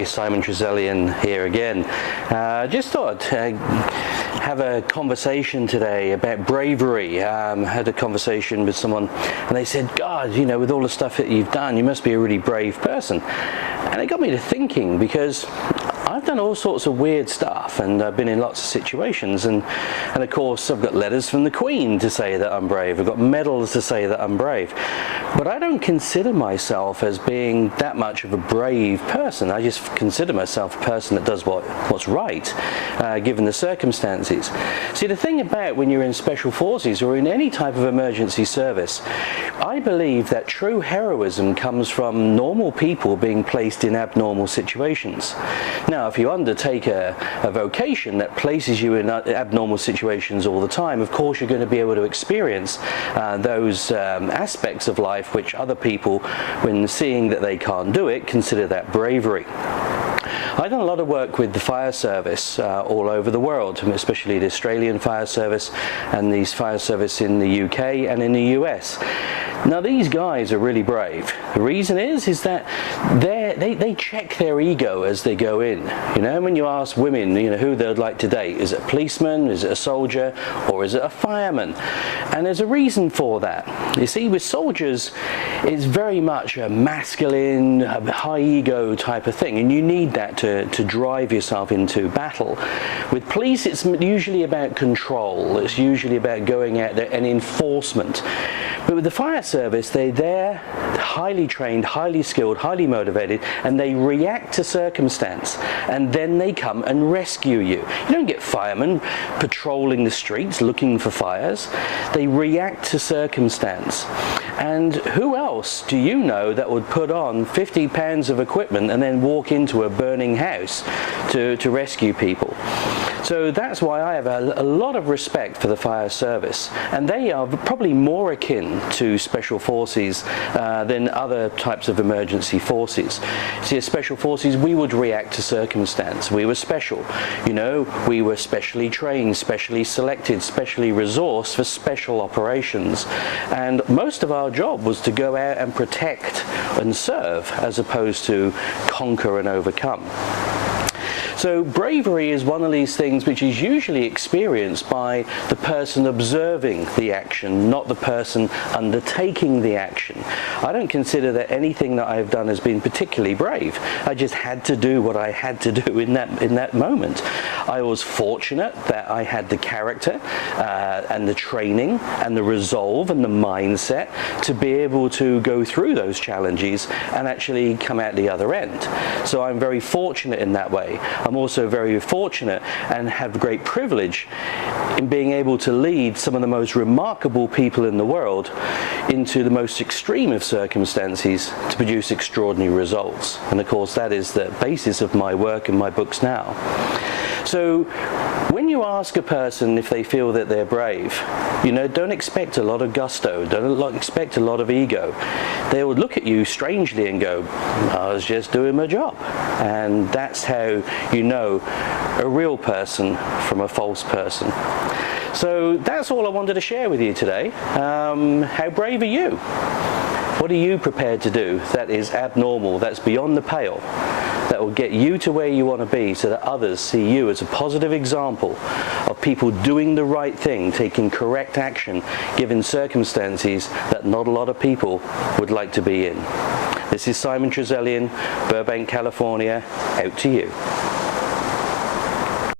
Hi, Simon Trezellian here again. Just thought I'd have a conversation today about bravery. Had a conversation with someone and they said, God, you know, with all the stuff that you've done, you must be a really brave person. And it got me to thinking, because I've done all sorts of weird stuff and I've been in lots of situations, and of course I've got letters from the Queen to say that I'm brave, I've got medals to say that I'm brave, but I don't consider myself as being that much of a brave person. I just consider myself a person that does what's right, given the circumstances. See, the thing about when you're in special forces or in any type of emergency service, I believe that true heroism comes from normal people being placed in abnormal situations. Now, if you undertake a vocation that places you in abnormal situations all the time, of course you're going to be able to experience those aspects of life which other people, when seeing that they can't do it, consider that bravery. I've done a lot of work with the fire service all over the world, especially the Australian fire service and the fire service in the UK and in the US. Now, these guys are really brave. The reason is that they check their ego as they go in. You know, when you ask women, you know, who they'd like to date, is it a policeman, is it a soldier, or is it a fireman? And there's a reason for that. You see, with soldiers, it's very much a masculine, high ego type of thing, and you need that to drive yourself into battle. With police, it's usually about control. It's usually about going out there and enforcement. But with the fire service, they're there, highly trained, highly skilled, highly motivated, and they react to circumstance, and then they come and rescue you. You don't get firemen patrolling the streets looking for fires. They react to circumstance. And who else do you know that would put on 50 pounds of equipment and then walk into a burning house to rescue people? So that's why I have a lot of respect for the fire service, and they are probably more akin to special forces than other types of emergency forces. See, as special forces, we would react to circumstance. We were special, you know, we were specially trained, specially selected, specially resourced for special operations, and most of our job was to go out and protect and serve, as opposed to conquer and overcome. So bravery is one of these things which is usually experienced by the person observing the action, not the person undertaking the action. I don't consider that anything that I've done has been particularly brave. I just had to do what I had to do in that moment. I was fortunate that I had the character and the training and the resolve and the mindset to be able to go through those challenges and actually come out the other end. So I'm very fortunate in that way. I'm also very fortunate and have great privilege in being able to lead some of the most remarkable people in the world into the most extreme of circumstances to produce extraordinary results. And of course, that is the basis of my work and my books now. So when you ask a person if they feel that they're brave, you know, don't expect a lot of gusto, don't expect a lot of ego. They would look at you strangely and go, I was just doing my job. And that's how you know a real person from a false person. So that's all I wanted to share with you today. How brave are you? What are you prepared to do that is abnormal, that's beyond the pale, that will get you to where you want to be, so that others see you as a positive example of people doing the right thing, taking correct action, given circumstances that not a lot of people would like to be in. This is Simon Trezellian, Burbank, California, out to you.